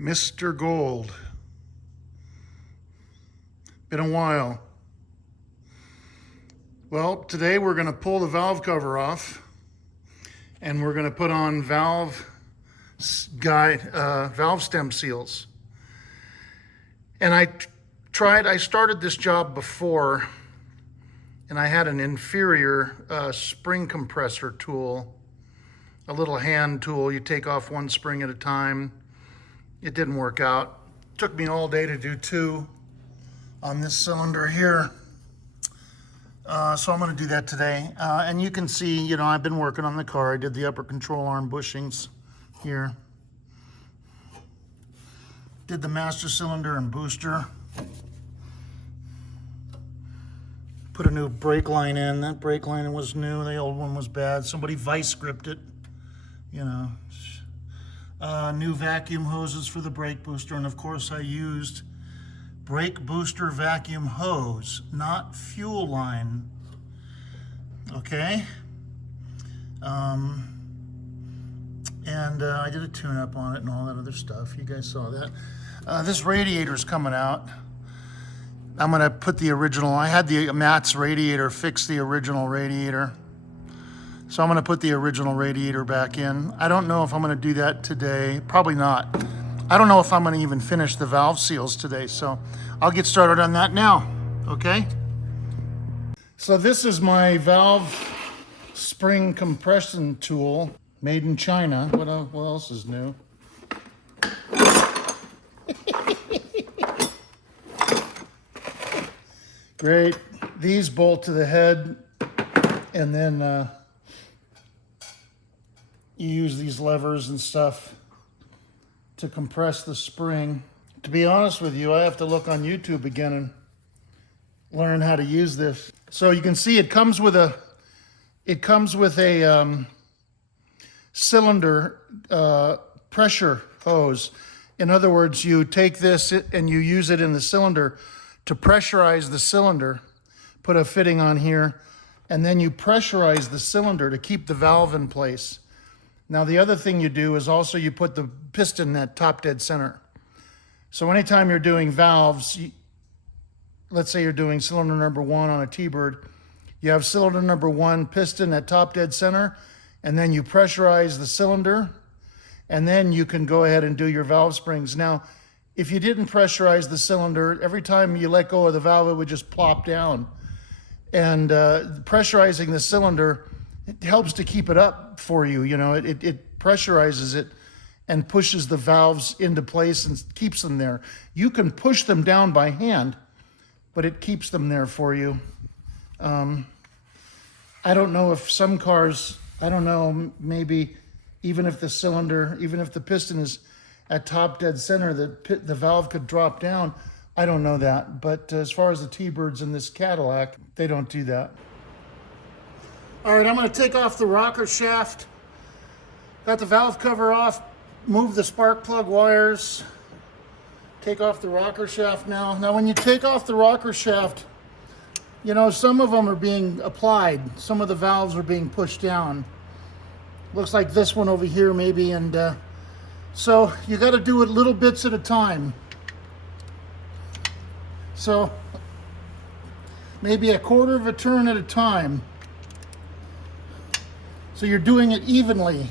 Mr. Gold. Been a while. Well, today we're going to pull the valve cover off and we're going to put on valve stem seals. And I started this job before, and I had an inferior spring compressor tool, a little hand tool. You take off one spring at a time. It didn't work out. It took me all day to do two on this cylinder here. So I'm going to do that today. And you can see, I've been working on the car. I did the upper control arm bushings here. Did the master cylinder and booster. Put a new brake line in. That brake line was new. The old one was bad. Somebody vice gripped it, New vacuum hoses for the brake booster. And of course I used brake booster vacuum hose, not fuel line. Okay. I did a tune-up on it and all that other stuff. You guys saw that. This radiator's coming out. I'm gonna put the original, I had the Matt's radiator fix the original radiator. So I'm gonna put the original radiator back in. I don't know if I'm gonna do that today. Probably not. I don't know if I'm gonna even finish the valve seals today. So I'll get started on that now, okay? So this is my valve spring compression tool, made in China. What else is new? Great. These bolt to the head, and then you use these levers and stuff to compress the spring. To be honest with you, I have to look on YouTube again and learn how to use this. So you can see it comes with a cylinder pressure hose. In other words, you take this and you use it in the cylinder to pressurize the cylinder, put a fitting on here, and then you pressurize the cylinder to keep the valve in place. Now the other thing you do is also you put the piston at top dead center. So anytime you're doing valves, let's say you're doing cylinder number 1 on a T-Bird, you have cylinder number 1 piston at top dead center, and then you pressurize the cylinder, and then you can go ahead and do your valve springs. Now, if you didn't pressurize the cylinder, every time you let go of the valve, it would just plop down. And pressurizing the cylinder, it helps to keep it up for you. It pressurizes it and pushes the valves into place and keeps them there. You can push them down by hand, but it keeps them there for you. I don't know if some cars, maybe even if the piston is at top dead center, the valve could drop down. I don't know that, but as far as the T-Birds in this Cadillac, they don't do that. All right, I'm gonna take off the rocker shaft. Got the valve cover off, move the spark plug wires, take off the rocker shaft now. Now when you take off the rocker shaft, some of them are being applied. Some of the valves are being pushed down. Looks like this one over here maybe, and so you got to do it little bits at a time. So maybe a quarter of a turn at a time. So you're doing it evenly.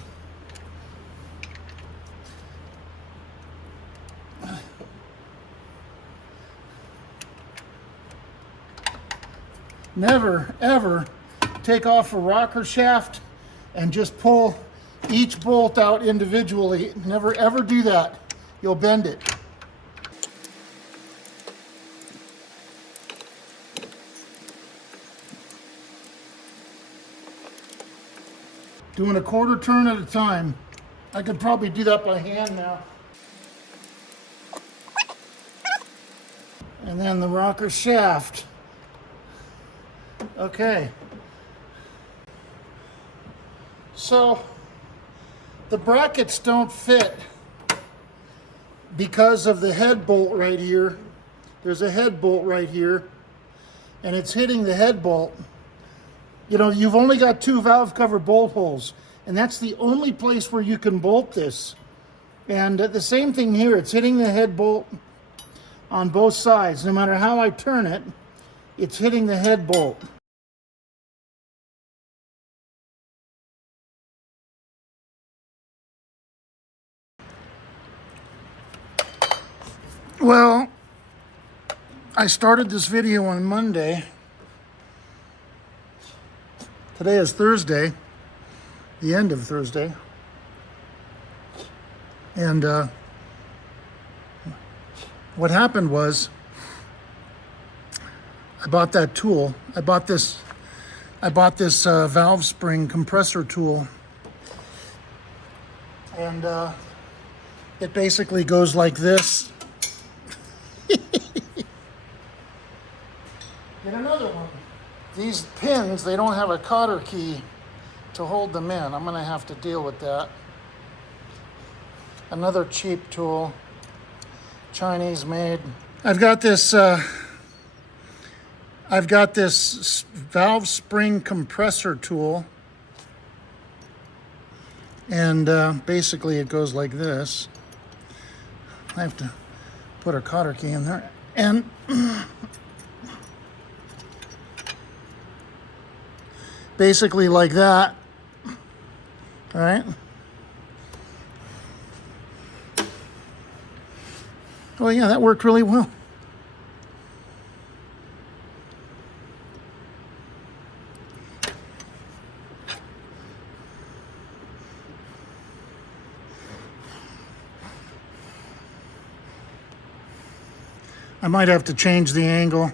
Never, ever take off a rocker shaft and just pull each bolt out individually. Never, ever do that. You'll bend it. Doing a quarter turn at a time. I could probably do that by hand now. And then the rocker shaft. Okay. So the brackets don't fit because of the head bolt right here. There's a head bolt right here, and it's hitting the head bolt. You've only got 2 valve cover bolt holes, and that's the only place where you can bolt this. And the same thing here, it's hitting the head bolt on both sides. No matter how I turn it, it's hitting the head bolt. Well, I started this video on Monday. Today is Thursday, the end of Thursday. And what happened was I bought that tool. I bought this valve spring compressor tool. And it basically goes like this. Get another one. These pins, they don't have a cotter key to hold them in. I'm gonna have to deal with that. Another cheap tool, Chinese made. I've got this valve spring compressor tool. And basically it goes like this. I have to put a cotter key in there. And basically like that. All right. Well, yeah, that worked really well. I might have to change the angle.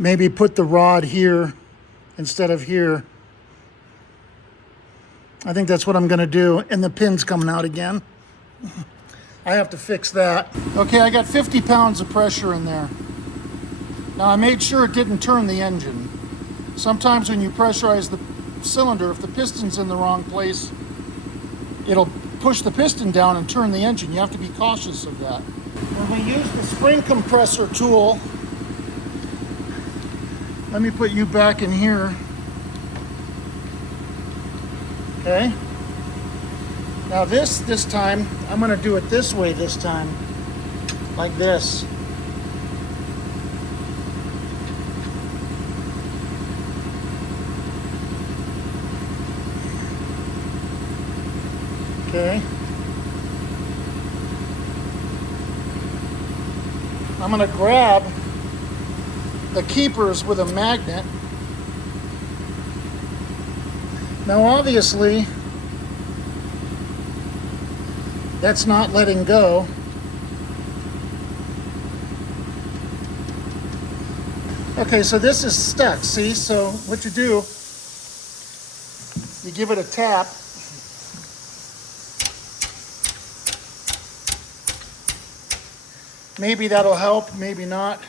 Maybe put the rod here instead of here. I think that's what I'm gonna do. And the pin's coming out again. I have to fix that. Okay, I got 50 pounds of pressure in there. Now I made sure it didn't turn the engine. Sometimes when you pressurize the cylinder, if the piston's in the wrong place, it'll push the piston down and turn the engine. You have to be cautious of that. When we use the spring compressor tool, let me put you back in here. Okay. Now this time, I'm gonna do it this way this time, like this. Okay. I'm gonna grab the keepers with a magnet. Now obviously, that's not letting go. Okay, so this is stuck, see? So what you do, you give it a tap. Maybe that'll help, maybe not.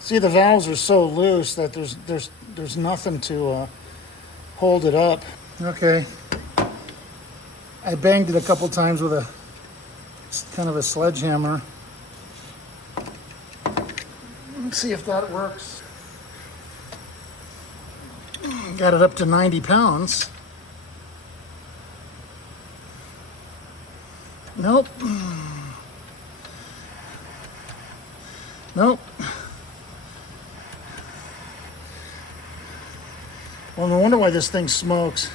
See, the valves are so loose that there's nothing to hold it up. Okay. I banged it a couple times with a kind of a sledgehammer. Let's see if that works. Got it up to 90 pounds. Nope. Nope. Well, no wonder why this thing smokes.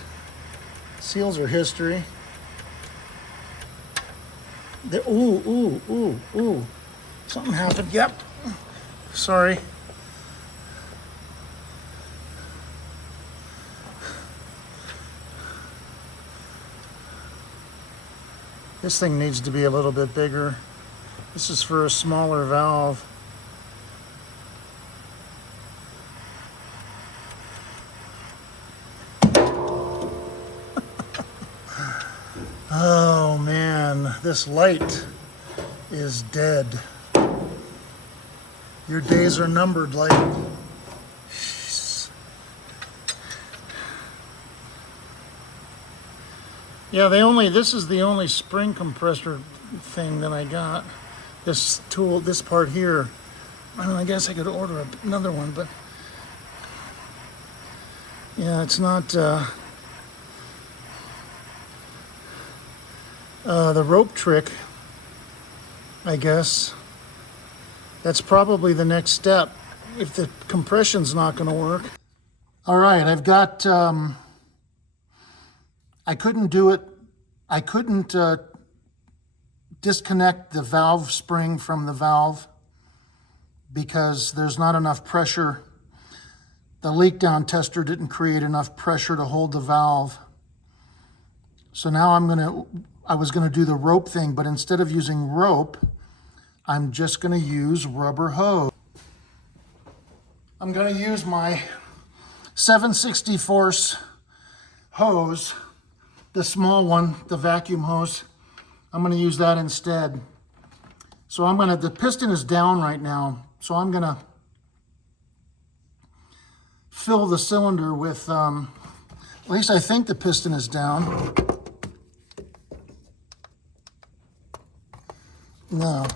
Seals are history. Ooh. Something happened. Yep. Sorry. This thing needs to be a little bit bigger. This is for a smaller valve. Oh man, this light is dead. Your days are numbered, light. Jeez. Yeah, this is the only spring compressor thing that I got. This tool, this part here. I guess I could order another one, but yeah, it's not the rope trick, I guess. That's probably the next step if the compression's not going to work. All right, I've got, I couldn't do it. I couldn't disconnect the valve spring from the valve because there's not enough pressure. The leak down tester didn't create enough pressure to hold the valve. So now I was gonna do the rope thing, but instead of using rope, I'm just gonna use rubber hose. I'm gonna use my 7/64 hose, the small one, the vacuum hose. I'm gonna use that instead. So the piston is down right now, so I'm gonna fill the cylinder with, at least I think the piston is down. No.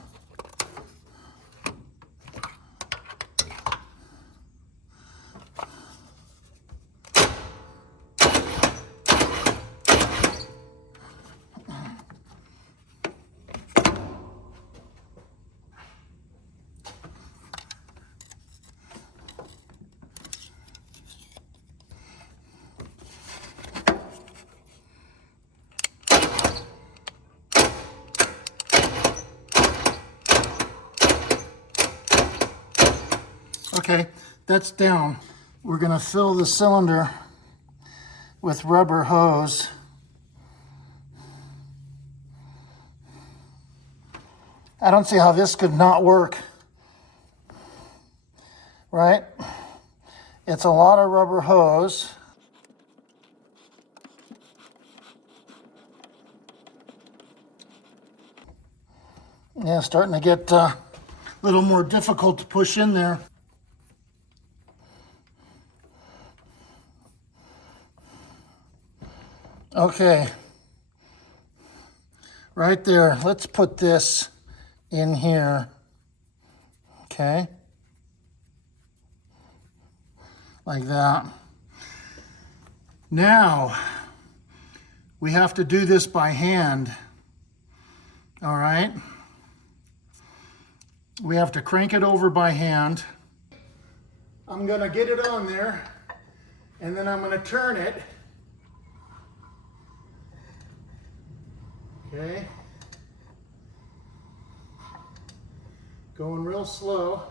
Okay, that's down. We're gonna fill the cylinder with rubber hose. I don't see how this could not work, right? It's a lot of rubber hose. Yeah, starting to get a little more difficult to push in there. Okay, right there. Let's put this in here, okay? Like that. Now, we have to do this by hand, all right? We have to crank it over by hand. I'm gonna get it on there, and then I'm gonna turn it. Okay. Going real slow.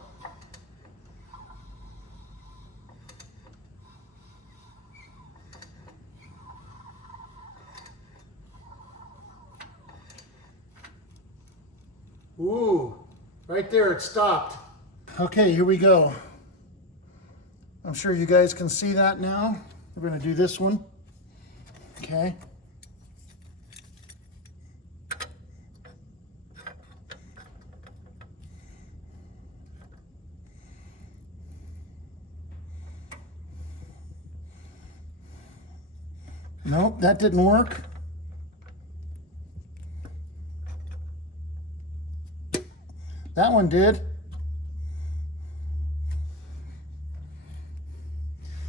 Ooh, right there it stopped. Okay, here we go. I'm sure you guys can see that now. We're gonna do this one. Okay. Nope, that didn't work. That one did.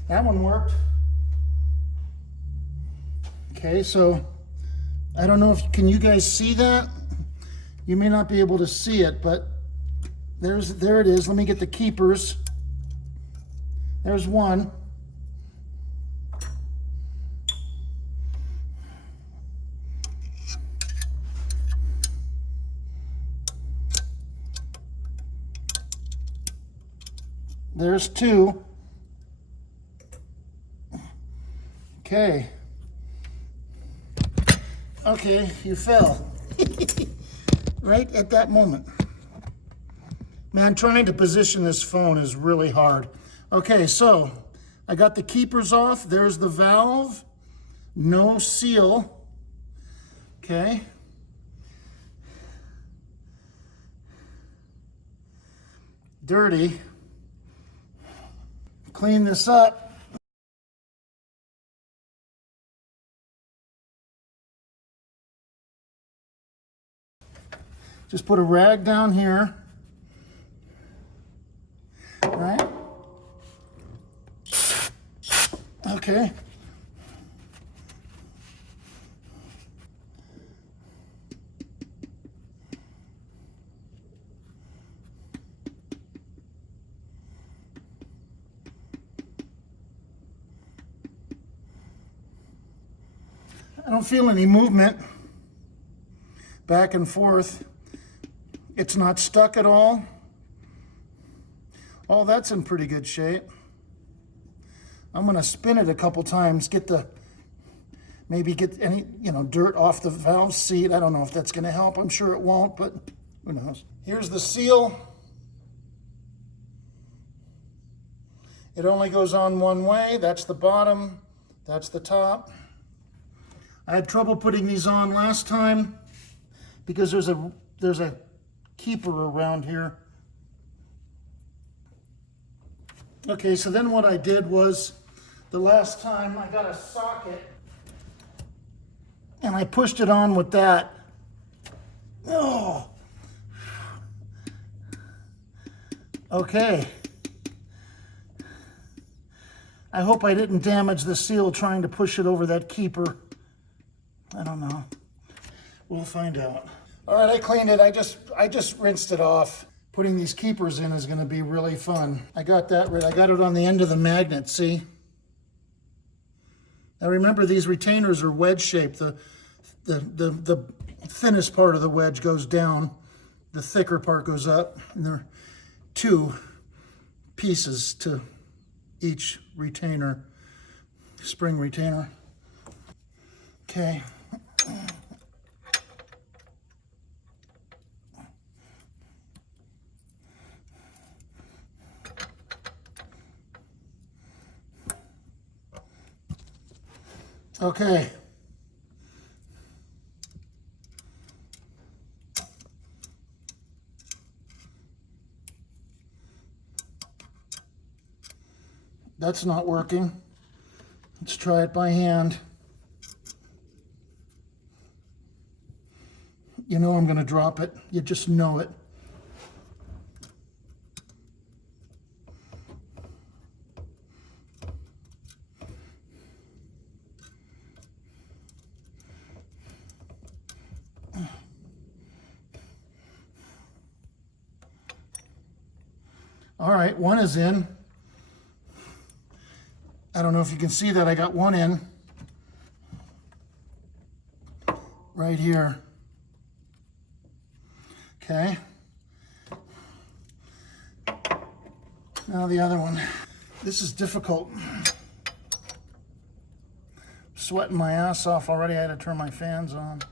That one worked. Okay, so I don't know can you guys see that? You may not be able to see it, but there it is. Let me get the keepers. There's one. There's two. Okay. Okay, you fell. Right at that moment. Man, trying to position this phone is really hard. Okay, so I got the keepers off. There's the valve. No seal. Okay. Dirty. Clean this up. Just put a rag down here. All right? Okay. I don't feel any movement back and forth. It's not stuck at all. Oh, that's in pretty good shape. I'm gonna spin it a couple times, maybe get any, dirt off the valve seat. I don't know if that's gonna help. I'm sure it won't, but who knows. Here's the seal. It only goes on one way. That's the bottom, that's the top. I had trouble putting these on last time because there's a keeper around here. Okay, so then what I did was, the last time I got a socket and I pushed it on with that. Oh. Okay. I hope I didn't damage the seal trying to push it over that keeper. I don't know. We'll find out. All right, I cleaned it. I just rinsed it off. Putting these keepers in is going to be really fun. I got that right. I got it on the end of the magnet, see? Now remember, these retainers are wedge shaped. The thinnest part of the wedge goes down. The thicker part goes up. And there are 2 pieces to each retainer, spring retainer. Okay. Okay. That's not working. Let's try it by hand. You know I'm going to drop it. You just know it. All right, one is in. I don't know if you can see that. I got one in right here. Okay. Now the other one. This is difficult. Sweating my ass off already. I had to turn my fans on.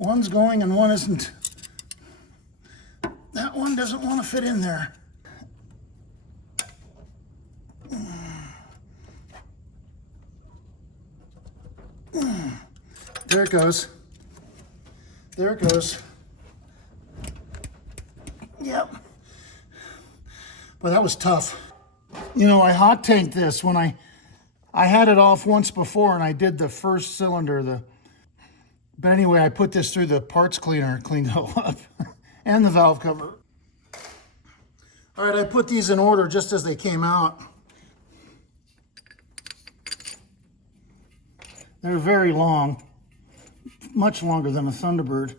One's going and one isn't. That one doesn't want to fit in there. There it goes. There it goes. Yep. But that was tough. You know, I hot tanked this when I had it off once before and I did the first cylinder, but anyway, I put this through the parts cleaner, cleaned it all up, and the valve cover. All right, I put these in order just as they came out. They're very long, much longer than a Thunderbird.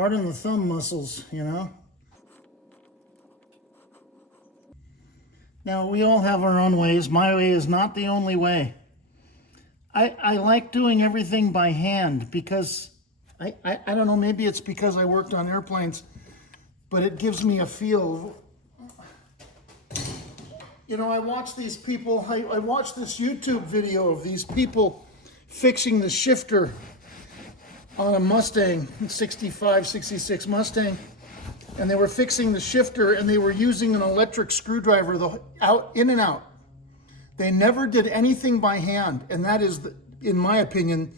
hard on the thumb muscles, you know. Now, we all have our own ways. My way is not the only way. I like doing everything by hand because, I don't know, maybe it's because I worked on airplanes, but it gives me a feel. You know, I watch these people, I watched this YouTube video of these people fixing the shifter on a Mustang, 65, 66 Mustang. And they were fixing the shifter and they were using an electric screwdriver in and out. They never did anything by hand. And that is, in my opinion,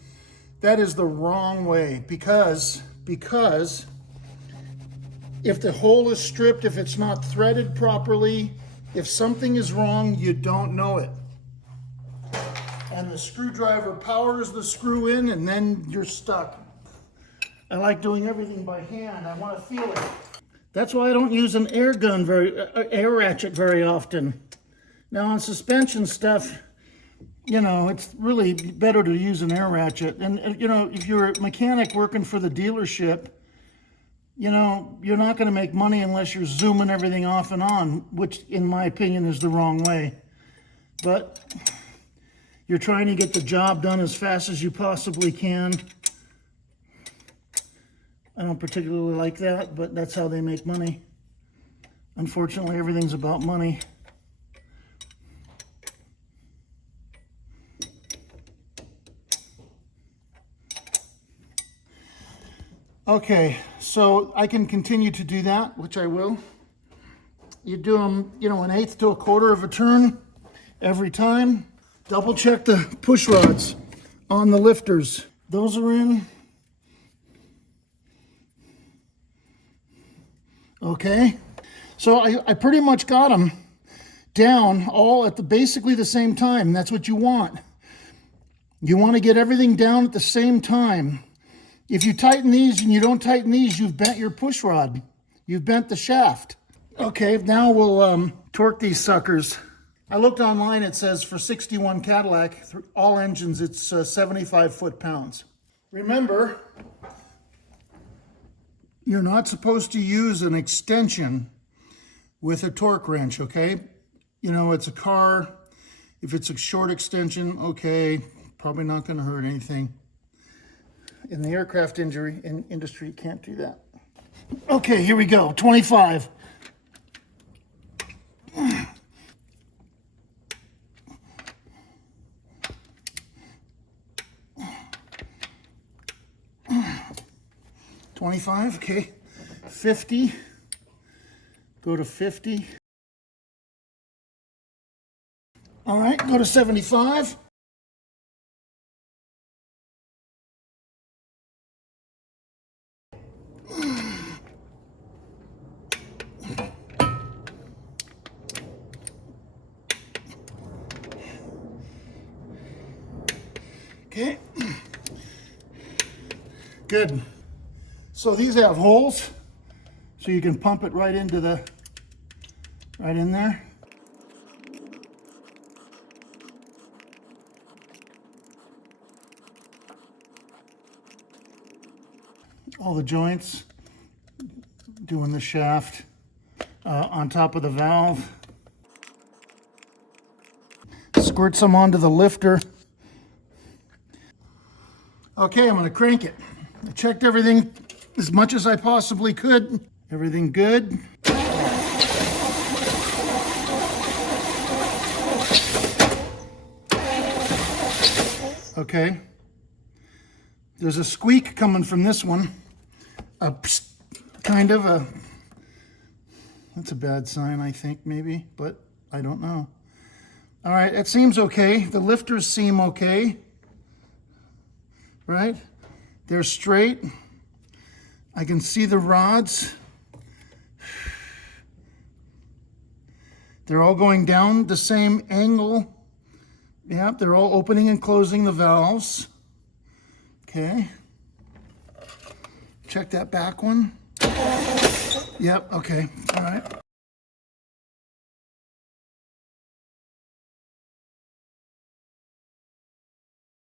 that is the wrong way because if the hole is stripped, if it's not threaded properly, if something is wrong, you don't know it. And the screwdriver powers the screw in and then you're stuck. I like doing everything by hand. I want to feel it. That's why I don't use an air ratchet very often. Now on suspension stuff, you know, it's really better to use an air ratchet. And you know, if you're a mechanic working for the dealership, you know, you're not going to make money unless you're zooming everything off and on, which in my opinion is the wrong way. But you're trying to get the job done as fast as you possibly can. I don't particularly like that, but that's how they make money. Unfortunately, everything's about money. Okay, so I can continue to do that, which I will. You do them, you know, 1/8 to 1/4 of a turn every time. Double check the push rods on the lifters. Those are in. Okay, so I pretty much got them down all at basically the same time. That's what you want. You want to get everything down at the same time. If you tighten these and you don't tighten these, you've bent your push rod. You've bent the shaft. Okay, now we'll torque these suckers. I looked online, it says for 61 Cadillac, all engines, it's 75 foot-pounds. Remember, you're not supposed to use an extension with a torque wrench, okay? You know, it's a car. If it's a short extension, okay, probably not going to hurt anything. In the aircraft industry, you can't do that. Okay, here we go, 25. $25, okay, 50, go to 50. All right, go to 75. Okay, good. So these have holes, so you can pump it right into right in there. All the joints, doing the shaft on top of the valve. Squirt some onto the lifter. Okay, I'm going to crank it. I checked everything as much as I possibly could. Everything good. Okay. There's a squeak coming from this one. A psst, kind of a, that's a bad sign, I think, maybe, but I don't know. All right, it seems okay. The lifters seem okay. Right? They're straight. I can see the rods. They're all going down the same angle. Yep, they're all opening and closing the valves. Okay. Check that back one. Yep, okay, all right.